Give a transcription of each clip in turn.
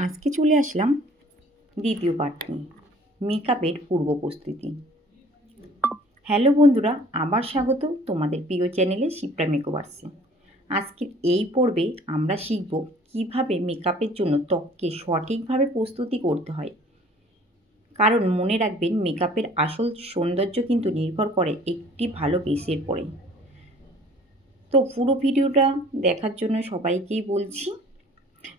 আজকে চলে আসলাম দ্বিতীয় পার্ট নিয়ে, মেকআপের পূর্ব প্রস্তুতি। হ্যালো বন্ধুরা, আবার স্বাগত তোমাদের প্রিয় চ্যানেলে শিপ্রা মেকওভার্সে। আজকের এই পর্বে আমরা শিখব কিভাবে মেকআপের জন্য ত্বককে সঠিকভাবে প্রস্তুতি করতে হয়। কারণ মনে রাখবেন, মেকআপের আসল সৌন্দর্য কিন্তু নির্ভর করে একটি ভালো বেসের পরে। তো পুরো ভিডিওটা দেখার জন্য সবাইকেই বলছি,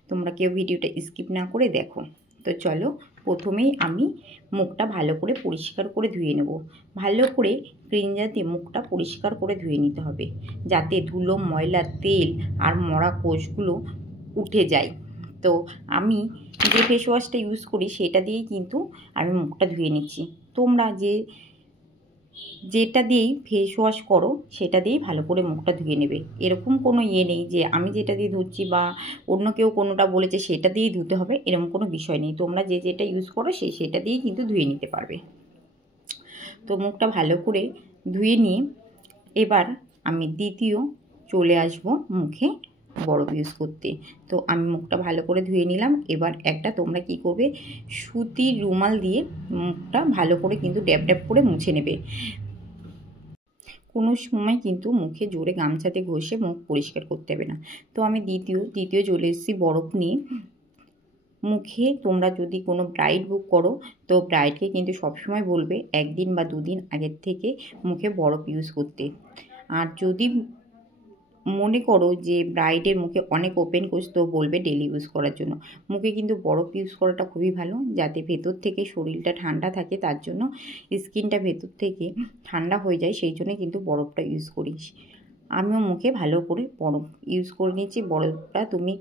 তোমরা কেউ ভিডিওটা স্কিপ না করে দেখো। তো চলো, প্রথমেই আমি মুখটা ভালো করে পরিষ্কার করে ধুয়ে নেব। ভালো করে ক্লিনজার দিয়ে মুখটা পরিষ্কার করে ধুয়ে নিতে হবে, যাতে ধুলো, ময়লা, তেল আর মরা কোষগুলো উঠে যায়। তো আমি যে ফেস ওয়াশটা ইউজ করি সেটা দিয়েই কিন্তু আমি মুখটা ধুয়ে নিচ্ছি। তোমরা যেটা দিয়েই ফেস ওয়াশ করো সেটা দিয়েই ভালো করে মুখটা ধুয়ে নেবে। এরকম কোনো নেই যে আমি যেটা দিয়ে ধুচ্ছি বা অন্য কেউ কোনোটা বলেছে সেটা দিয়েই ধুতে হবে, এরকম কোনো বিষয় নেই। তোমরা যেটা ইউজ করো সেটা দিয়েই কিন্তু ধুয়ে নিতে পারবে। তো মুখটা ভালো করে ধুয়ে নিয়ে এবার আমি দ্বিতীয় চলে আসব মুখে বরফ ইউজ করতে। তো আমি মুখটা ভালো করে ধুয়ে নিলাম। এবার তোমরা কি করবে, সুতির রুমাল দিয়ে মুখটা ভালো করে কিন্তু ড্যাব ড্যাব করে মুছে নেবে। কোনো সময় কিন্তু মুখে জোরে গামছাতে ঘষে মুখ পরিষ্কার করতে হবে না। তো আমি দ্বিতীয় চলে এসেছি বরফ নিয়ে মুখে। তোমরা যদি কোনো ব্রাইড বুক করো তো ব্রাইডকে কিন্তু সবসময় বলবে একদিন বা দুদিন আগের থেকে মুখে বরফ ইউজ করতে। আর যদি মনে করো যে ব্রাইডের মুখে অনেক ওপেন কোষ, তো বলবে ডেলি ইউজ করার জন্য। মুখে কিন্তু বরফ ইউজ করাটা খুবই ভালো, যাতে ভেতর থেকে শরীরটা ঠান্ডা থাকে, তার জন্য স্কিনটা ভেতর থেকে ঠান্ডা হয়ে যায়, সেই জন্য কিন্তু বরফটা ইউজ করি। আমিও মুখে ভালো করে বরফ ইউজ করে নিচ্ছি। বরফটা তুমি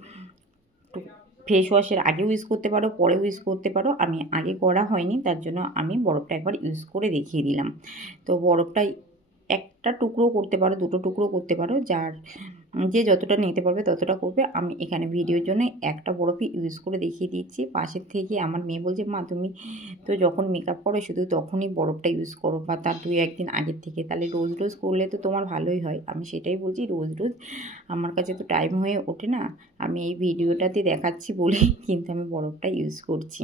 ফেস ওয়াশের আগেও ইউজ করতে পারো, পরেও ইউজ করতে পারো। আমি আগে করা হয়নি, তার জন্য আমি বরফটা একবার ইউজ করে দেখিয়ে দিলাম। তো বরফটা একটা টুকরো করতে পারো, দুটো টুকরো করতে পারো, যে যতটা নিতে পারবে ততটা করবে। আমি এখানে ভিডিওর জন্য একটা বরফই ইউজ করে দেখিয়ে দিচ্ছি। পাশের থেকে আমার মেয়ে বলছে, মা তুমি তো যখন মেকআপ করো শুধু তখনই বরফটা ইউজ করো, বা তার 2-1 দিন আগের থেকে, তাহলে রোজ রোজ করলে তো তোমার ভালোই হয়। আমি সেটাই বলছি, রোজ রোজ আমার কাছে তো টাইম হয়ে ওঠে না। আমি এই ভিডিওটাতে দেখাচ্ছি বলেই কিন্তু আমি বরফটা ইউজ করছি।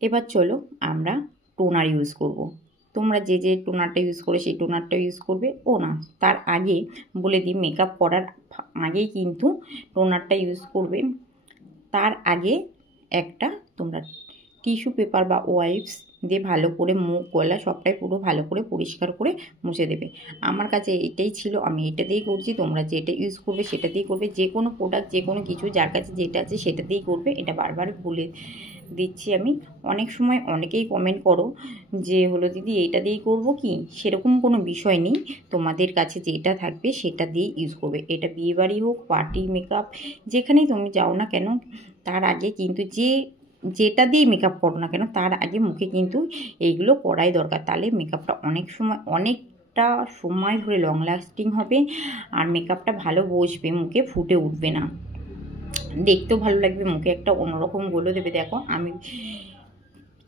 এবার চলো আমরা টোনার ইউজ করব। তোমরা যে টোনারটা ইউজ করে সেই টোনারটা ইউজ করবে। না, তার আগে বলে দিই, মেকআপ করার আগেই কিন্তু টোনারটা ইউজ করবে। তার আগে একটা তোমরা টিস্যু পেপার বা ওয়াইপস দিয়ে ভালো করে মুখ, গলা সবটাই পুরো ভালো করে পরিষ্কার করে মুছে দেবে। আমার কাছে এটাই ছিল, আমি এটা দিয়েই করছি। তোমরা যেটা ইউজ করবে সেটা দিয়েই করবে। যে কোনো প্রোডাক্ট, যে কোনো কিছু যার কাছে যেটা আছে সেটা দিয়েই করবে। এটা বারবার বলে দিচ্ছি আমি। অনেক সময় অনেকেই কমেন্ট করো যে দিদি এইটা দিয়েই করবো কি, সেরকম কোনো বিষয় নেই। তোমাদের কাছে যেটা থাকবে সেটা দিয়ে ইউজ করবে। এটা বিয়েবাড়ি হোক, পার্টি মেকআপ, যেখানেই তুমি যাও না কেন, তার আগে কিন্তু যেটা দিয়ে মেকআপ করো না কেন, তার আগে মুখে কিন্তু এইগুলো করাই দরকার। তাহলে মেকআপটা অনেকটা সময় ধরে লং লাস্টিং হবে, আর মেকআপটা ভালো বসবে, মুখে ফুটে উঠবে না, দেখতেও ভালো লাগবে, মুখে একটা অন্যরকম গ্লো দেবে। দেখো আমি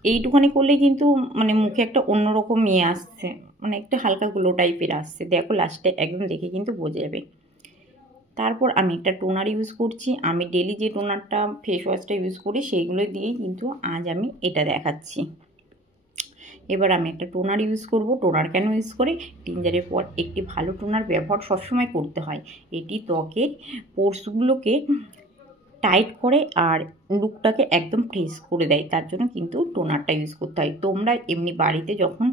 এইটুখানি করলে কিন্তু মুখে একটা অন্যরকম আসছে, একটা হালকা গ্লো টাইপের আসছে। দেখো লাস্টে একদম দেখে কিন্তু বোঝা যাবে। তারপর আমি একটা টোনার ইউজ করছি। আমি ডেলি যে টোনারটা, ফেস ওয়াশটা ইউজ করি সেইগুলো দিয়েই কিন্তু আজ আমি এটা দেখাচ্ছি। এবার আমি একটা টোনার ইউজ করব। টোনার কেন ইউজ করে, ক্লিনজারের পর একটি ভালো টোনার ব্যবহার সবসময় করতে হয়। এটি ত্বকের পোর্সগুলোকে টাইট করে আর লুকটাকে একদম ফ্রেশ করে দেয়, তার জন্য কিন্তু টোনারটা ইউজ করতে হয়। তোমরা এমনি বাড়িতে যখন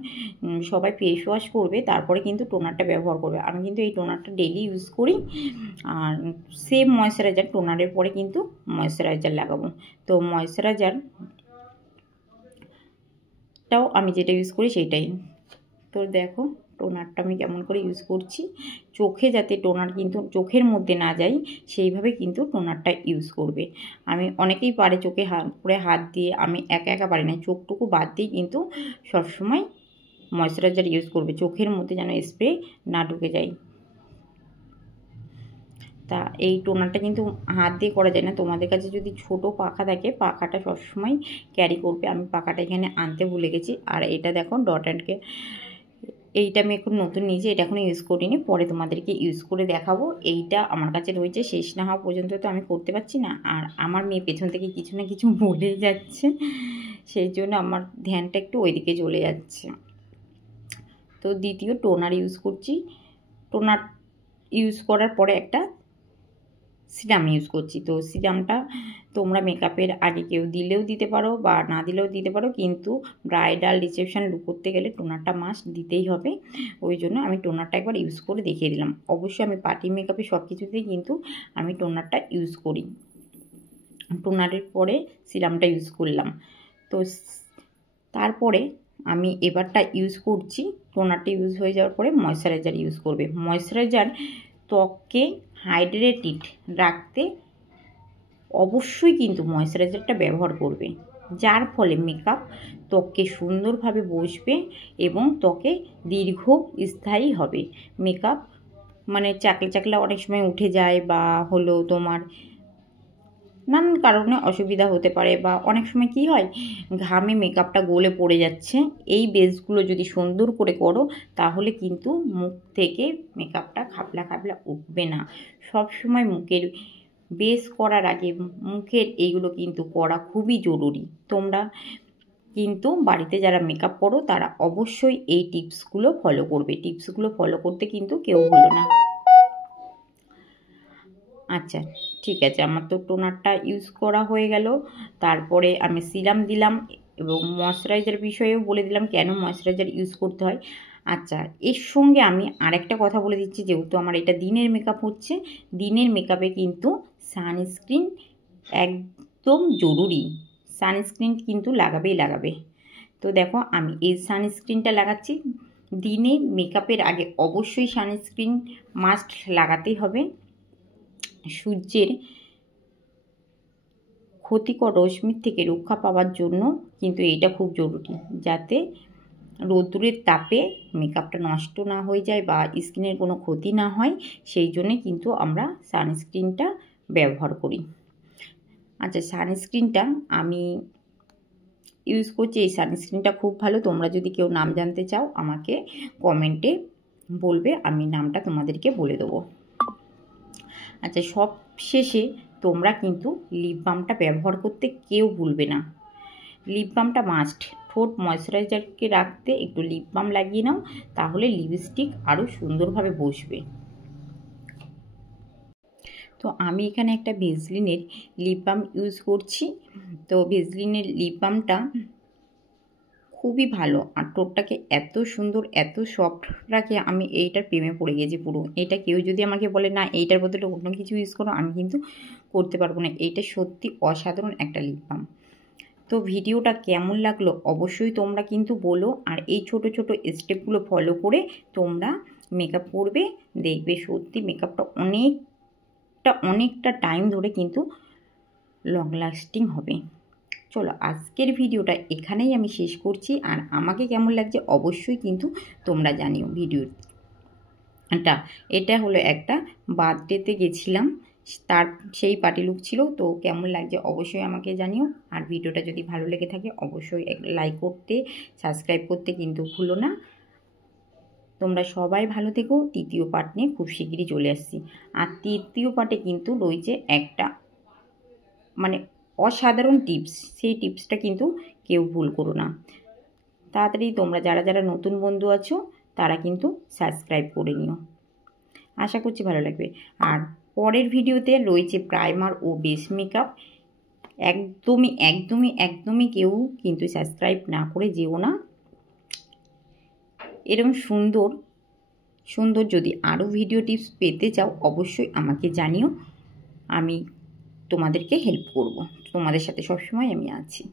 সবাই ফেস ওয়াশ করবে তারপরে কিন্তু টোনারটা ব্যবহার করবে। আমি কিন্তু এই টোনারটা ডেলি ইউজ করি। আর সেম ময়েশ্চারাইজার, টোনারের পরে কিন্তু ময়েশ্চারাইজার লাগাবো। তো ময়েশ্চারাইজারটাও আমি যেটা ইউজ করি সেইটাই। তো দেখো টোনারটা আমি কেমন করে ইউজ করছি। চোখে যাতে টোনার কিন্তু চোখের মধ্যে না যায় সেইভাবে কিন্তু টোনারটা ইউজ করবে। আমি অনেকেই পারে চোখে হাত দিয়ে, আমি একা পারি না, চোখটুকু বাদ দিয়ে কিন্তু সবসময় ময়েশ্চারাইজার ইউজ করবে, চোখের মধ্যে যেন স্প্রে না ঢুকে যায়। তা এই টোনারটা কিন্তু হাত দিয়ে করা যায় না। তোমাদের কাছে যদি ছোট পাখা থাকে, পাখাটা সবসময় ক্যারি করবে। আমি পাখাটা এখানে আনতে ভুলে গেছি। আর এটা দেখো ডট অ্যান্ড এইটা আমি এখন নতুন নিয়েছি, এটা এখনও ইউজ করিনি, পরে তোমাদেরকে ইউজ করে দেখাবো। এইটা আমার কাছে রয়েছে, শেষ না হওয়া পর্যন্ত তো আমি করতে পারছি না। আর আমার মেয়ে পেছন থেকে কিছু না কিছু বলেই যাচ্ছে, সেই জন্য আমার ধ্যানটা একটু ওইদিকে চলে যাচ্ছে। তো দ্বিতীয় টোনার ইউজ করছি। টোনার ইউজ করার পরে একটা সিরাম ইউজ করছি। তো সিরামটা তোমরা মেকআপের আগে কেউ দিলেও দিতে পারো বা না দিলেও দিতে পারো, কিন্তু ব্রাইডাল রিসেপশন লুক করতে গেলে টোনারটা মাস্ট দিতেই হবে। ওই জন্য আমি টোনারটা একবার ইউজ করে দেখিয়ে দিলাম। অবশ্যই আমি পার্টি মেকআপে সব কিছুতেই কিন্তু আমি টোনারটা ইউজ করি। টোনারের পরে সিরামটা ইউজ করলাম। তো তারপরে আমি এবারটা ইউজ করছি, টোনারটা ইউজ হয়ে যাওয়ার পরে ময়শ্চারাইজার ইউজ করবে। ময়শ্চারাইজার ত্বককে হাইড্রেটেড রাখতে অবশ্যই কিন্তু ময়শ্চারাইজারটা ব্যবহার করবে, যার ফলে মেকআপ ত্বককে সুন্দরভাবে বসবে এবং ত্বকে দীর্ঘস্থায়ী হবে। মেকআপ মানে চাকলা চাকলা অনেক সময় উঠে যায়, বা হলো তোমার নানান কারণে অসুবিধা হতে পারে, বা অনেক সময় কি হয় ঘামে মেকআপটা গলে পড়ে যাচ্ছে। এই বেসগুলো যদি সুন্দর করে করো তাহলে কিন্তু মুখ থেকে মেকআপটা খাবলা খাবলা উঠবে না। সব সময় মুখের বেস করার আগে মুখের এইগুলো কিন্তু করা খুবই জরুরি। তোমরা কিন্তু বাড়িতে যারা মেকআপ করো তারা অবশ্যই এই টিপসগুলো ফলো করবে। টিপসগুলো ফলো করতে কিন্তু কেউ ভুলো না। আচ্ছা ঠিক আছে, আমার তো টোনারটা ইউজ করা হয়ে গেল। তারপরে আমি সিরাম দিলাম এবং ময়শ্চারাইজার বিষয়েও বলে দিলাম কেন ময়শ্চারাইজার ইউজ করতে হয়। আচ্ছা, এর সঙ্গে আমি আরেকটা কথা বলে দিচ্ছি, যেহেতু আমার এটা দিনের মেকআপ হচ্ছে, দিনের মেকআপে কিন্তু সানস্ক্রিন একদম জরুরি। সানস্ক্রিন কিন্তু লাগাবেই লাগাবে। তো দেখো আমি এই সানস্ক্রিনটা লাগাচ্ছি। দিনে মেকআপের আগে অবশ্যই সানস্ক্রিন মাস্ট লাগাতেই হবে। সূর্যের ক্ষতিকর রশ্মির থেকে রক্ষা পাওয়ার জন্য কিন্তু এইটা খুব জরুরি, যাতে রোদ্দুরের তাপে মেকআপটা নষ্ট না হয়ে যায় বা স্কিনের কোনো ক্ষতি না হয়, সেই জন্যে কিন্তু আমরা সানস্ক্রিনটা ব্যবহার করি। আচ্ছা, সানস্ক্রিনটা আমি ইউজ করছি, এই সানস্ক্রিনটা খুব ভালো। তোমরা যদি কেউ নাম জানতে চাও আমাকে কমেন্টে বলবে, আমি নামটা তোমাদেরকে বলে দেবো। আচ্ছা, সব শেষে তোমরা কিন্তু লিপ বামটা ব্যবহার করতে কেউ ভুলবে না। লিপ বামটা মাস্ট। ঠোঁট ময়শ্চারাইজারকে রাখতে একটু লিপ বাম লাগিয়ে নাও, তাহলে লিপস্টিক আরও সুন্দরভাবে বসবে। তো আমি এখানে একটা ভেজলিনের লিপ বাম ইউজ করছি। তো ভেজলিনের লিপ বামটা খুবই ভালো, আর ঠোঁটটাকে এত সুন্দর এত সফট রাখে, আমি এইটার প্রেমে পড়ে গেছি পুরো। এটা কেউ যদি আমাকে বলে না এইটার বদলে অন্য কিছু ইউজ করো, আমি কিন্তু করতে পারবো না। এইটা সত্যি অসাধারণ একটা লিপ বাম। তো ভিডিওটা কেমন লাগলো অবশ্যই তোমরা কিন্তু বলো, আর এই ছোট ছোট স্টেপগুলো ফলো করে তোমরা মেকআপ করবে, দেখবে সত্যি মেকআপটা অনেকটা টাইম ধরে কিন্তু লং লাস্টিং হবে। চলো আজকের ভিডিওটা এখানেই আমি শেষ করছি, আর আমাকে কেমন লাগছে অবশ্যই কিন্তু তোমরা জানিও। এটা হলো একটা বার্থডেতে গেছিলাম, তার সেই পার্টি লুক ছিল। তো কেমন লাগছে অবশ্যই আমাকে জানিও, আর ভিডিওটা যদি ভালো লেগে থাকে অবশ্যই লাইক করতে, সাবস্ক্রাইব করতে কিন্তু ভুলো না। তোমরা সবাই ভালো থেকো। তৃতীয় পার্ট নিয়ে খুব শিগগিরই চলে আসছি। আর তৃতীয় পার্টে কিন্তু রয়েছে একটা মানে অসাধারণ টিপস, সেই টিপসটা কিন্তু কেউ ভুল করো না। তাড়াতাড়ি তোমরা যারা যারা নতুন বন্ধু আছো তারা কিন্তু সাবস্ক্রাইব করে নিও। আশা করছি ভালো লাগবে। আর পরের ভিডিওতে রয়েছে প্রাইমার ও বেস মেকআপ। একদমই কেউ কিন্তু সাবস্ক্রাইব না করে যেও না। এরকম সুন্দর যদি আরও ভিডিও টিপস পেতে চাও অবশ্যই আমাকে জানিও, আমি তোমাদেরকে হেল্প করব। তোমাদের সাথে সবসময় আমি আছি।